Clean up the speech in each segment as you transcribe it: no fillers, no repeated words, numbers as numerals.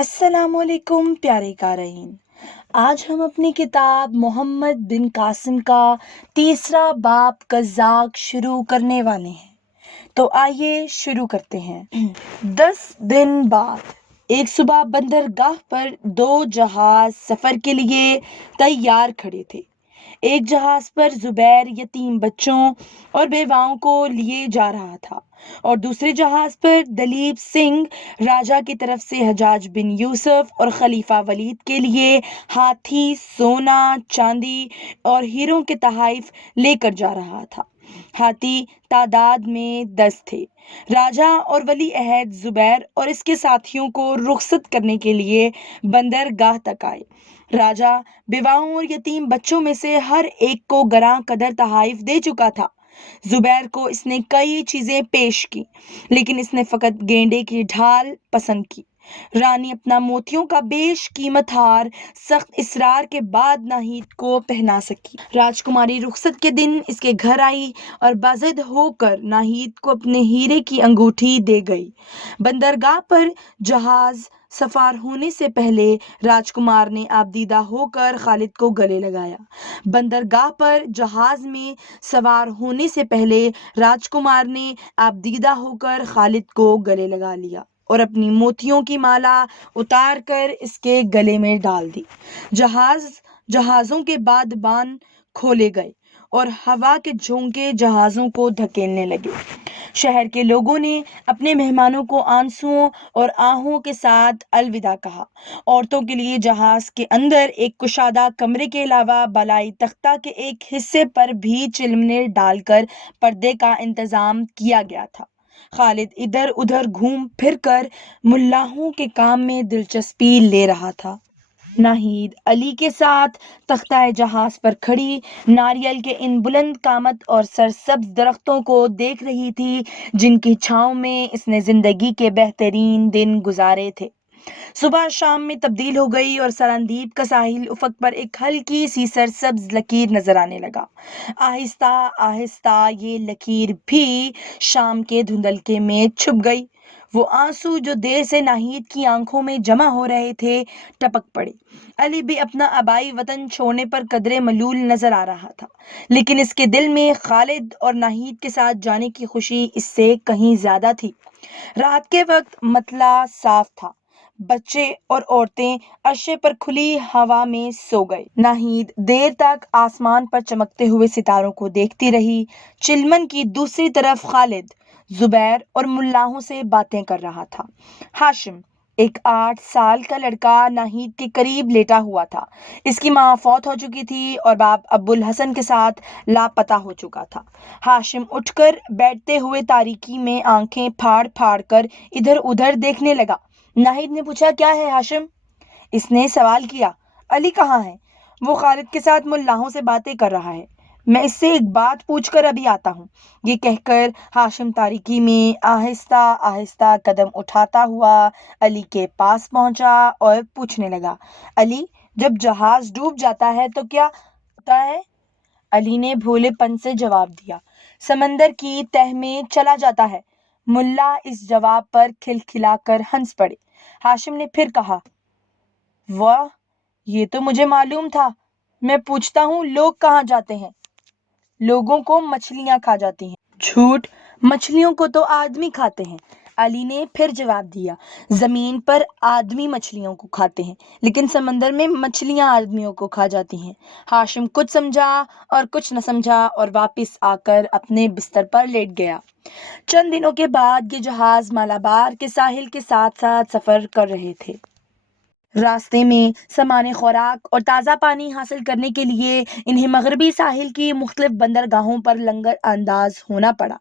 السلام علیکم پیارے قارئین، آج ہم اپنی کتاب محمد بن قاسم کا تیسرا باب قزاق شروع کرنے والے ہیں، تو آئیے شروع کرتے ہیں۔ 10 دن بعد ایک صبح بندرگاہ پر 2 جہاز سفر کے لیے تیار کھڑے تھے۔ ایک جہاز پر زبیر یتیم بچوں اور بیواؤں کو لیے جا رہا تھا اور دوسرے جہاز پر دلیپ سنگھ راجہ کی طرف سے حجاج بن یوسف اور خلیفہ ولید کے لیے ہاتھی، سونا، چاندی اور ہیروں کے تحائف لے کر جا رہا تھا۔ ہاتھی تعداد میں 10 تھے۔ راجہ اور ولی عہد زبیر اور اس کے ساتھیوں کو رخصت کرنے کے لیے بندرگاہ تک آئے۔ راجہ بیواؤں اور یتیم بچوں میں سے ہر ایک کو گراں قدر تحائف دے چکا تھا۔ زبیر کو اس نے کئی چیزیں پیش کی، لیکن اس نے فقط گینڈے کی ڈھال پسند کی۔ رانی اپنا موتیوں کا بیش قیمت ہار سخت اصرار کے بعد ناہید کو پہنا سکی۔ راجکماری رخصت کے دن اس کے گھر آئی اور باضد ہو کر ناہید کو اپنے ہیرے کی انگوٹھی دے گئی۔ بندرگاہ پر جہاز سوار ہونے سے پہلے راجکمار نے آبدیدہ ہو کر خالد کو گلے لگایا۔ بندرگاہ پر جہاز میں سوار ہونے سے پہلے راجکمار نے آبدیدہ ہو کر خالد کو گلے لگا لیا اور اپنی موتیوں کی مالا اتار کر اس کے گلے میں ڈال دی۔ جہازوں کے بادبان کھولے گئے اور ہوا کے جھونکے جہازوں کو دھکیلنے لگے۔ شہر کے لوگوں نے اپنے مہمانوں کو آنسوؤں اور آہوں کے ساتھ الوداع کہا۔ عورتوں کے لیے جہاز کے اندر ایک کشادہ کمرے کے علاوہ بالائی تختہ کے ایک حصے پر بھی چلمنے ڈال کر پردے کا انتظام کیا گیا تھا۔ خالد ادھر ادھر گھوم پھر کر ملاحوں کے کام میں دلچسپی لے رہا تھا۔ ناہید علی کے ساتھ تختہ جہاز پر کھڑی ناریل کے ان بلند قامت اور سرسبز درختوں کو دیکھ رہی تھی جن کی چھاؤں میں اس نے زندگی کے بہترین دن گزارے تھے۔ صبح شام میں تبدیل ہو گئی اور سرندیپ کا ساحل افق پر ایک ہلکی سی سرسبز لکیر نظر آنے لگا۔ آہستہ آہستہ یہ لکیر بھی شام کے دھندلکے میں چھپ گئی۔ وہ آنسو جو دیر سے ناہید کی آنکھوں میں جمع ہو رہے تھے ٹپک پڑے۔ علی بھی اپنا آبائی وطن چھوڑنے پر قدرے ملول نظر آ رہا تھا، لیکن اس کے دل میں خالد اور ناہید کے ساتھ جانے کی خوشی اس سے کہیں زیادہ تھی۔ رات کے وقت مطلع صاف تھا۔ بچے اور عورتیں عرشے پر کھلی ہوا میں سو گئے۔ ناہید دیر تک آسمان پر چمکتے ہوئے ستاروں کو دیکھتی رہی۔ چلمن کی دوسری طرف خالد زبیر اور ملاحوں سے باتیں کر رہا تھا۔ ہاشم ایک 8 سال کا لڑکا ناہید کے قریب لیٹا ہوا تھا۔ اس کی ماں فوت ہو چکی تھی اور باپ ابو الحسن کے ساتھ لاپتہ ہو چکا تھا۔ ہاشم اٹھ کر بیٹھتے ہوئے تاریکی میں آنکھیں پھاڑ پھاڑ کر ادھر ادھر دیکھنے لگا۔ ناہید نے پوچھا، کیا ہے ہاشم؟ اس نے سوال کیا۔ علی کہاں ہے؟ وہ خالد کے ساتھ ملاحوں سے باتیں کر رہا ہے۔ میں اس سے ایک بات پوچھ کر ابھی آتا ہوں۔ یہ کہہ کر ہاشم تاریکی میں آہستہ آہستہ قدم اٹھاتا ہوا علی کے پاس پہنچا اور پوچھنے لگا، علی، جب جہاز ڈوب جاتا ہے تو کیا ہوتا ہے؟ علی نے بھولے پن سے جواب دیا، سمندر کی تہ میں چلا جاتا ہے۔ ملا اس جواب پر کھلکھلا کر ہنس پڑے۔ ہاشم نے پھر کہا، واہ، یہ تو مجھے معلوم تھا۔ میں پوچھتا ہوں، لوگ کہاں جاتے ہیں؟ لوگوں کو مچھلیاں کھا جاتی ہیں۔ جھوٹ، مچھلیوں کو تو آدمی کھاتے ہیں۔ علی نے پھر جواب دیا، زمین پر آدمی مچھلیوں کو کھاتے ہیں، لیکن سمندر میں مچھلیاں آدمیوں کو کھا جاتی ہیں۔ ہاشم کچھ سمجھا اور کچھ نہ سمجھا اور واپس آ کر اپنے بستر پر لیٹ گیا۔ چند دنوں کے بعد یہ جہاز مالابار کے ساحل کے ساتھ ساتھ سفر کر رہے تھے۔ راستے میں سامان خوراک اور تازہ پانی حاصل کرنے کے لیے انہیں مغربی ساحل کی مختلف بندرگاہوں پر لنگر انداز ہونا پڑا۔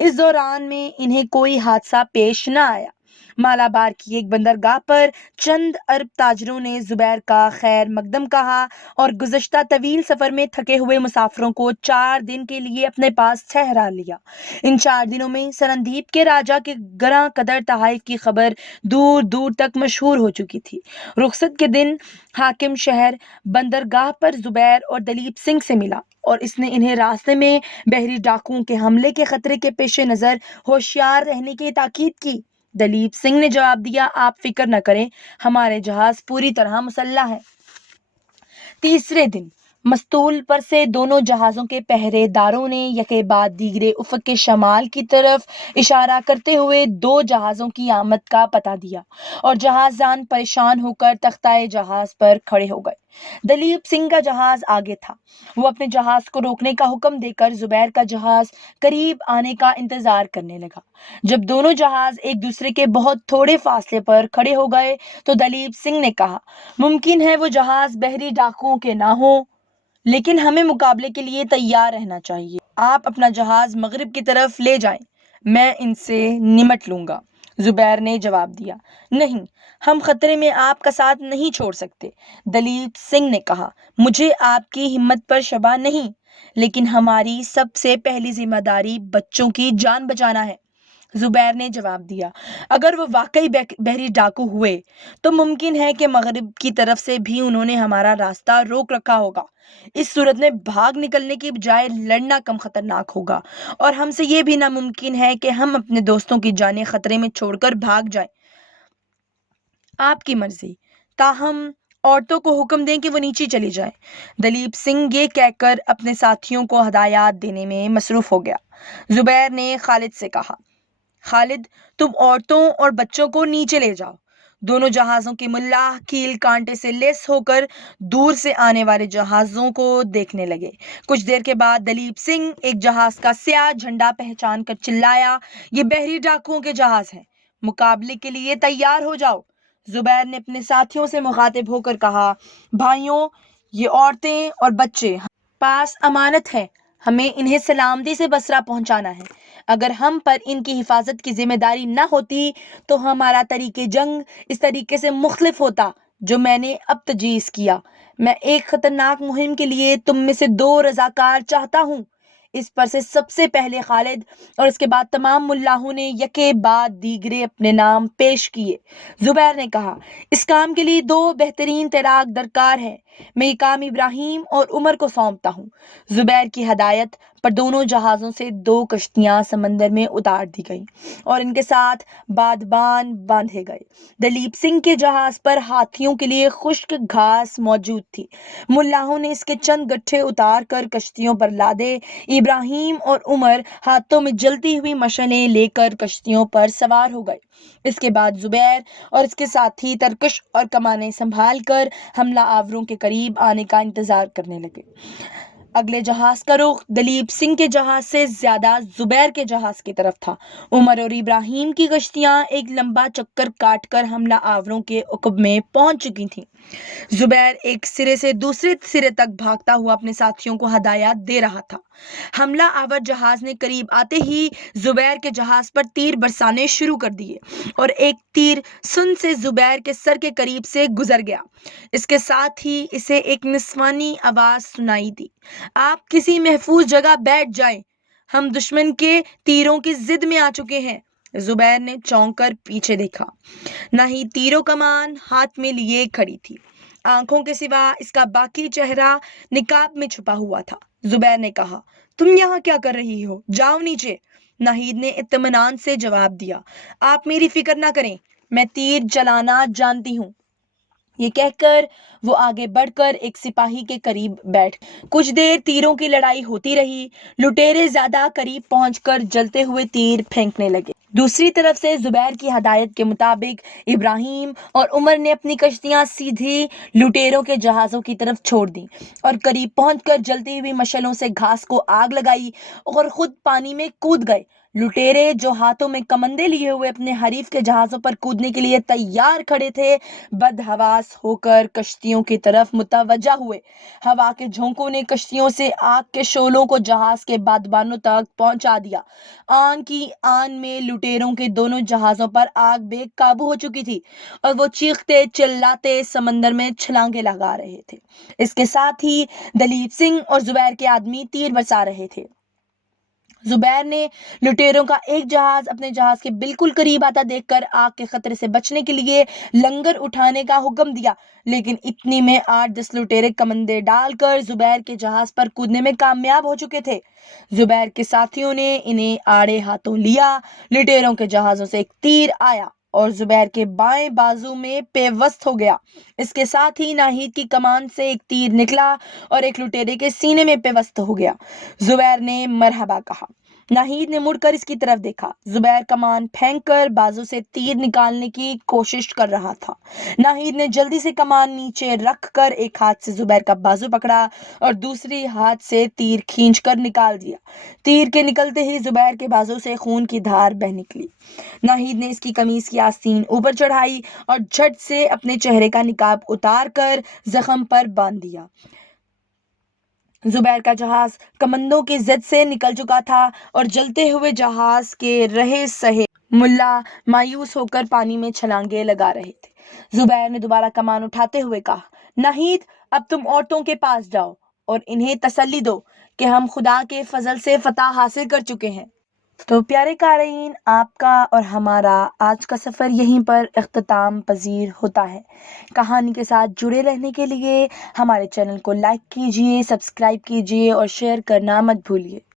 اس دوران میں انہیں کوئی حادثہ پیش نہ آیا۔ مالابار کی ایک بندرگاہ پر چند عرب تاجروں نے زبیر کا خیر مقدم کہا اور گزشتہ طویل سفر میں تھکے ہوئے مسافروں کو 4 دن کے لیے اپنے پاس ٹھہرا لیا۔ ان 4 دنوں میں سرندیپ کے راجہ کے گراں قدر تحائف کی خبر دور دور تک مشہور ہو چکی تھی۔ رخصت کے دن حاکم شہر بندرگاہ پر زبیر اور دلیپ سنگھ سے ملا اور اس نے انہیں راستے میں بحری ڈاکوؤں کے حملے کے خطرے کے پیش نظر ہوشیار رہنے کی تاکید کی۔ دلیپ سنگھ نے جواب دیا، آپ فکر نہ کریں، ہمارے جہاز پوری طرح مسلح ہے۔ تیسرے دن مستول پر سے دونوں جہازوں کے پہرے داروں نے یکے بعد دیگرے افق کے شمال کی طرف اشارہ کرتے ہوئے 2 جہازوں کی آمد کا پتہ دیا اور جہازان پریشان ہو کر تختۂ جہاز پر کھڑے ہو گئے۔ دلیپ سنگھ کا جہاز آگے تھا۔ وہ اپنے جہاز کو روکنے کا حکم دے کر زبیر کا جہاز قریب آنے کا انتظار کرنے لگا۔ جب دونوں جہاز ایک دوسرے کے بہت تھوڑے فاصلے پر کھڑے ہو گئے تو دلیپ سنگھ نے کہا، ممکن ہے وہ جہاز بحری ڈاکوؤں کے نہ ہوں، لیکن ہمیں مقابلے کے لیے تیار رہنا چاہیے۔ آپ اپنا جہاز مغرب کی طرف لے جائیں، میں ان سے نمٹ لوں گا۔ زبیر نے جواب دیا، نہیں، ہم خطرے میں آپ کا ساتھ نہیں چھوڑ سکتے۔ دلیپ سنگھ نے کہا، مجھے آپ کی ہمت پر شبہ نہیں، لیکن ہماری سب سے پہلی ذمہ داری بچوں کی جان بچانا ہے۔ زبیر نے جواب دیا، اگر وہ واقعی بحری ڈاکو ہوئے تو ممکن ہے کہ مغرب کی طرف سے بھی انہوں نے ہمارا راستہ روک رکھا ہوگا۔ اس صورت میں بھاگ نکلنے کی بجائے لڑنا کم خطرناک ہوگا، اور ہم سے یہ بھی ناممکن ہے کہ ہم اپنے دوستوں کی جانیں خطرے میں چھوڑ کر بھاگ جائیں۔ آپ کی مرضی، تاہم عورتوں کو حکم دیں کہ وہ نیچے چلی جائیں۔ دلیپ سنگھ یہ کہہ کر اپنے ساتھیوں کو ہدایات دینے میں مصروف ہو گیا۔ زبیر نے خالد سے کہا، خالد، تم عورتوں اور بچوں کو نیچے لے جاؤ۔ دونوں جہازوں کے ملاح کیل کانٹے سے لیس ہو کر دور سے آنے والے جہازوں کو دیکھنے لگے۔ کچھ دیر کے بعد دلیپ سنگھ ایک جہاز کا سیاہ جھنڈا پہچان کر چلایا، یہ بحری ڈاکوؤں کے جہاز ہیں، مقابلے کے لیے تیار ہو جاؤ۔ زبیر نے اپنے ساتھیوں سے مخاطب ہو کر کہا، بھائیوں، یہ عورتیں اور بچے پاس امانت ہیں، ہمیں انہیں سلامتی سے بصرہ پہنچانا ہے۔ اگر ہم پر ان کی حفاظت کی ذمہ داری نہ ہوتی تو ہمارا طریق جنگ اس طریقے سے مختلف ہوتا جو میں نے اب تجویز کیا۔ میں ایک خطرناک مہم کے لیے تم میں سے 2 رضاکار چاہتا ہوں۔ اس پر سے سب سے پہلے خالد اور اس کے بعد تمام ملاحوں نے یکے بعد دیگرے اپنے نام پیش کیے۔ زبیر نے کہا، اس کام کے لیے 2 بہترین تیراک درکار ہیں، میں یہ کام ابراہیم اور عمر کو سونپتا ہوں۔ زبیر کی ہدایت پر دونوں جہازوں سے 2 کشتیاں سمندر میں اتار دی گئیں اور ان کے ساتھ بادبان باندھے گئے۔ دلیپ سنگھ کے جہاز پر ہاتھیوں کے لیے خشک گھاس موجود تھی۔ ملاحوں نے اس کے چند گٹھے اتار کر کشتیوں پر لادے۔ ابراہیم اور عمر ہاتھوں میں جلتی ہوئی مشعلیں لے کر کشتیوں پر سوار ہو گئے۔ اس کے بعد زبیر اور اس کے ساتھی ترکش اور کمانیں سنبھال کر حملہ آوروں کے قریب آنے کا انتظار کرنے لگے۔ اگلے جہاز کا رخ دلیپ سنگھ کے جہاز سے زیادہ زبیر کے جہاز کی طرف تھا۔ عمر اور ابراہیم کی کشتیاں ایک لمبا چکر کاٹ کر حملہ آوروں کے عقب میں پہنچ چکی تھیں۔ زبیر ایک سرے سے دوسرے سرے تک بھاگتا ہوا اپنے ساتھیوں کو ہدایات دے رہا تھا۔ حملہ آور جہاز نے قریب آتے ہی زبیر کے جہاز پر تیر برسانے شروع کر دیے اور ایک تیر سن سے زبیر کے سر کے قریب سے گزر گیا۔ اس کے ساتھ ہی اسے ایک نسوانی آواز سنائی دی، آپ کسی محفوظ جگہ بیٹھ جائیں، ہم دشمن کے تیروں کی زد میں آ چکے ہیں۔ زبیر نے چونک کر پیچھے دیکھا، نہ ہی تیر و کمان ہاتھ میں لیے کھڑی تھی، آنکھوں کے سوا اس کا باقی چہرہ نقاب میں چھپا ہوا تھا۔ زبیر نے کہا، تم یہاں کیا کر رہی ہو؟ جاؤ نیچے۔ ناہید نے اطمینان سے جواب دیا، آپ میری فکر نہ کریں، میں تیر چلانا جانتی ہوں۔ یہ کہہ کر وہ آگے بڑھ کر ایک سپاہی کے قریب بیٹھ گئی۔ کچھ دیر تیروں کی لڑائی ہوتی رہی۔ لٹیرے زیادہ قریب پہنچ کر جلتے ہوئے تیر پھینکنے لگے۔ دوسری طرف سے زبیر کی ہدایت کے مطابق ابراہیم اور عمر نے اپنی کشتیاں سیدھی لٹیروں کے جہازوں کی طرف چھوڑ دیں اور قریب پہنچ کر جلتی ہوئی مشعلوں سے گھاس کو آگ لگائی اور خود پانی میں کود گئے۔ لٹیرے جو ہاتھوں میں کمندیں لیے ہوئے اپنے حریف کے جہازوں پر کودنے کے لیے تیار کھڑے تھے، بدحواس ہو کر کشتیوں کی طرف متوجہ ہوئے۔ ہوا کے جھونکوں نے کشتیوں سے آگ کے شعلوں کو جہاز کے بادبانوں تک پہنچا دیا۔ آن کی آن میں لٹیروں کے دونوں جہازوں پر آگ بے قابو ہو چکی تھی اور وہ چیختے چلاتے سمندر میں چھلانگیں لگا رہے تھے۔ اس کے ساتھ ہی دلیپ سنگھ اور زبیر کے آدمی تیر برسا رہے تھے۔ زبیر نے لٹیروں کا ایک جہاز اپنے جہاز کے بالکل قریب آتا دیکھ کر آگ کے خطرے سے بچنے کے لیے لنگر اٹھانے کا حکم دیا، لیکن اتنی میں 8-10 لٹیرے کمندے ڈال کر زبیر کے جہاز پر کودنے میں کامیاب ہو چکے تھے۔ زبیر کے ساتھیوں نے انہیں آڑے ہاتھوں لیا۔ لٹیروں کے جہازوں سے ایک تیر آیا اور زبیر کے بائیں بازو میں پیوست ہو گیا۔ اس کے ساتھ ہی ناہید کی کمان سے ایک تیر نکلا اور ایک لٹیرے کے سینے میں پیوست ہو گیا۔ زبیر نے مرحبا کہا۔ ناہید نے مڑ کر اس کی طرف دیکھا۔ زبیر کمان پھینک کر بازو سے تیر نکالنے کی کوشش کر رہا تھا۔ ناہید نے جلدی سے کمان نیچے رکھ کر ایک ہاتھ سے زبیر کا بازو پکڑا اور دوسری ہاتھ سے تیر کھینچ کر نکال دیا۔ تیر کے نکلتے ہی زبیر کے بازو سے خون کی دھار بہہ نکلی۔ ناہید نے اس کی قمیص کی آستین اوپر چڑھائی اور جھٹ سے اپنے چہرے کا نقاب اتار کر زخم پر باندھ دیا۔ زبیر کا جہاز کمندوں کی زد سے نکل چکا تھا اور جلتے ہوئے جہاز کے رہے سہے ملا مایوس ہو کر پانی میں چھلانگیں لگا رہے تھے۔ زبیر نے دوبارہ کمان اٹھاتے ہوئے کہا، ناہید اب تم عورتوں کے پاس جاؤ اور انہیں تسلی دو کہ ہم خدا کے فضل سے فتح حاصل کر چکے ہیں۔ تو پیارے قارئین، آپ کا اور ہمارا آج کا سفر یہیں پر اختتام پذیر ہوتا ہے۔ کہانی کے ساتھ جڑے رہنے کے لیے ہمارے چینل کو لائک کیجیے، سبسکرائب کیجیے اور شیئر کرنا مت بھولیے۔